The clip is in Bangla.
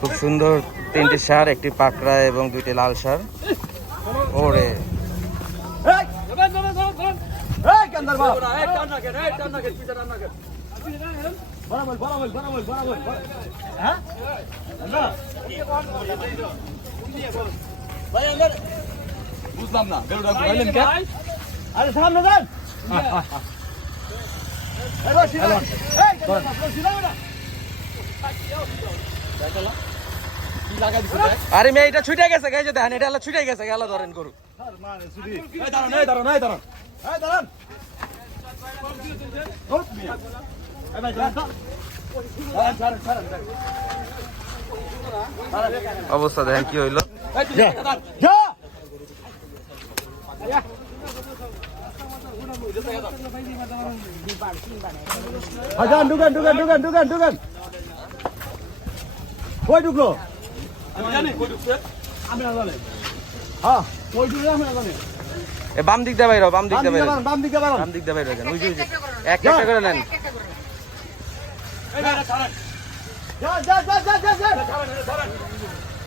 খুব সুন্দর 3টি ষাঁড়, একটি পাকড়া এবং 2টি লাল ষাঁড়। ওরে বুঝলাম না আরে সামনে যান আরে মেয়ে এটা ছুটে গেছে গাইছে, দেখেন এটা হলো ছুটে গেছে, গেল ধরেন গরু। অবস্থা দেখেন কি হইলো। ঢুকেন ঢুকেন ঢুকেন ঢুকেন ঢুকেন কই ঢুকলো বাম দিক দিয়ে বাইরো, বাম দিক দিয়ে বাইরো, বাম দিকে বাড়ান বাম দিক দিয়ে বাইরো। ওই যে এক একটা করে নেন। যা যা যা যা যা